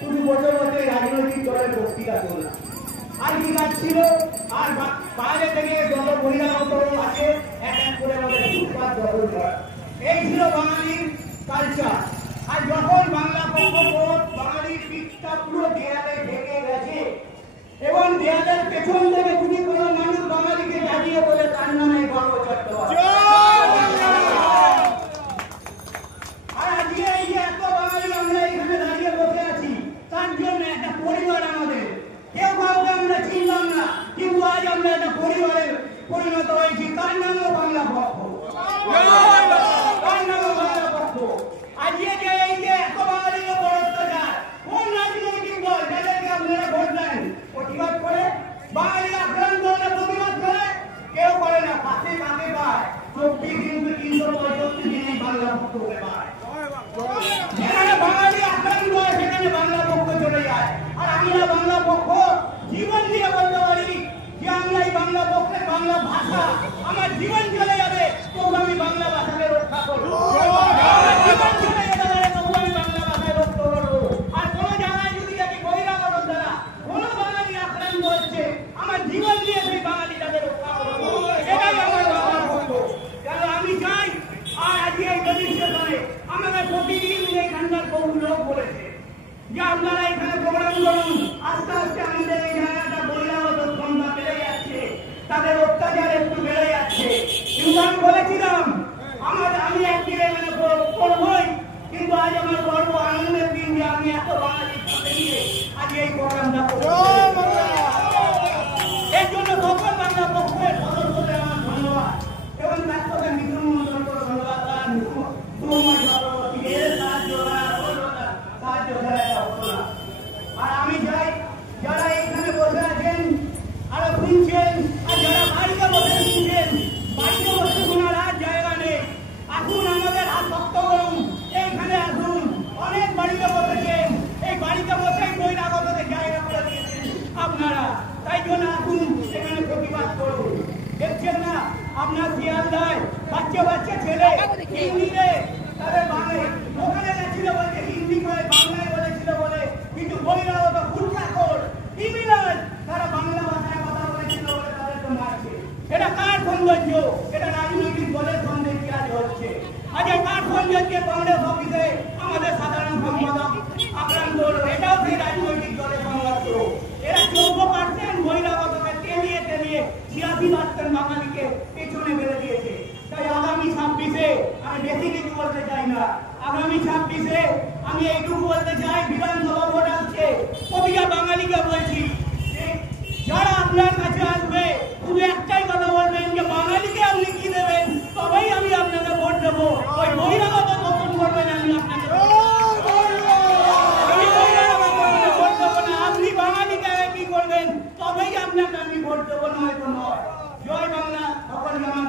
শুধু বছর বছর রাজনৈতিক দলের বক্তৃতা করলাম। আর কি কাজ ছিল? আর বাইরে থেকে যত বহিরাগত আছে এক এক করে আমাদের ফুটপাত দখল করা। এই ছিল বাঙালির কালচার। আর যখন বাংলা পক্ষ বাঙালির পিঠটা পুরো দেয়ালে ঢেকে গেছে এবং দেয়ালের পেছন থেকে যদি কোনো মানুষ বাঙালিকে জাগিয়ে বলে তার নামে গর্ব চট্টোপাধ্যায়। আর আজকে এই যে এত বাঙালি আমরা এখানে দাঁড়িয়ে বসে আছি তার জন্য একটা পরিবার আমাদের। কেউ কাউকে আমরা চিনলাম না, কিন্তু আজ আমরা একটা পরিবারের পরিণত হয়েছি। তার নামও বাংলা পক্ষ, তার নামও বাংলা পক্ষ। আজকে যে এই যে এত বাঙালির উপর অত্যাচার, কোন রাজনৈতিক দল যাদেরকে আপনারা ভোট দেন প্রতিবাদ করে? বাঙালি আক্রান্ত হলে প্রতিবাদ করে? কেউ করে না। পাশে কাকে পায়? 24/365 দিনে বাংলা পক্ষকে পায়। যেখানে বাঙালি আক্রান্ত হয় সেখানে বাংলা পক্ষ চলে যায়। আর আমরা বাংলা পক্ষ জীবন দিয়ে বলতে পারি যে আমরা এই বাংলা পক্ষে বাংলা ভাষা আমার জীবন চলে যাবে তবু আমি বাংলা ভাষাকে রক্ষা করবো। জীবন চলে যেতে পারে তবু আমি বাংলা ভাষায় রক্ষা করবো। আর কোনো জায়গায় যদি দেখি বহিরাগত দ্বারা কোনো বাঙালি আক্রান্ত হচ্ছে আমার জীবন দিয়ে সেই বাঙালিটাকে রক্ষা করবো। এটাই আমার বাংলা পক্ষ। কেন আমি চাই আর আজকে এই প্রতিষ্ঠানে আমাদের প্রতিদিন এখানকার বহু লোক বলেছে যে আপনারা এখানে প্রোগ্রাম করুন। আস্তে আস্তে আমাদের এই জায়গাটা বহিরাগত সংখ্যা বেড়ে যাচ্ছে, তাদের অত্যাচার একটু বেড়ে যাচ্ছে। কিন্তু আমি বলেছিলাম আমি একদিন এখানে করবই, কিন্তু আজ আমার গর্ব আনন্দের দিন যে আমি এত বাঙালির সাথে নিয়ে আজ এই প্রোগ্রামটা করবো। এর জন্য সকল বাংলা পক্ষের সদস্যদের আমার ধন্যবাদ এবং তার সাথে মিঠুন মন্ডল ধন্যবাদ। আর আমি চাই যারা এখানে বসে আছেন আরো শুনছেন আর যারা বাড়িতে বসে শুনছেন, বাড়িতে বসে শোনার আর জায়গা নেই। আসুন আমাদের হাত শক্ত করুন, এইখানে আসুন। অনেক বাড়িতে বসেছেন, এই বাড়িতে বসেই বহিরাগতদের জায়গা করে দিয়েছেন আপনারা। তাই জন্য আসুন সেখানে প্রতিবাদ করুন। দেখছেন না আপনার শিয়ালদায় বাচ্চা বাচ্চা ছেলে হিন্দিতে তাদের বাংলায় ওখানে গেছিল বলছে হিন্দি করে বাংলায় বলেছিল বলে, কিন্তু বহিরাগত ফুটকাকর ক্রিমিনাল তারা বাংলা ভাষায় কথা বলেছিল বলে তাদেরকে মারছে। এটা কার সৌন্দর্য? এটা রাজনৈতিক দলের সৌন্দর্য আজ হচ্ছে। আজ কার সৌন্দর্য? কংগ্রেস অফিসে আমাদের সাধারণ সম্পাদক আক্রান্ত হলো, এটাও সেই রাজনৈতিক দলের সংঘাত। এরা 14% বহিরাগতকে টেনিয়ে 86% বাঙালিকে পেছনে বেড়ে দিয়েছে। তাই আগামী 26-এ আমি বেশি কিছু বলতে চাই না। আগামী 26-এ আমি এইটুকু বলতে চাই, বিধানসভা ভোট আসছে, প্রতিটা বাঙালিকে বলছি যারা আপনার কাছে আসবে শুধু একটাই কথা বলবেন যে বাঙালিকে আপনি কি দেবেন, তবেই আমি আপনাকে ভোট দেবো। ওই বহিরাগত দখল করবেন আমি আপনাকে ভোট দেবো না। আপনি বাঙালিকে কি করবেন তবেই আপনাকে আমি ভোট দেবো, নয় তো নয়। জয় বাংলা, সকলকে আমার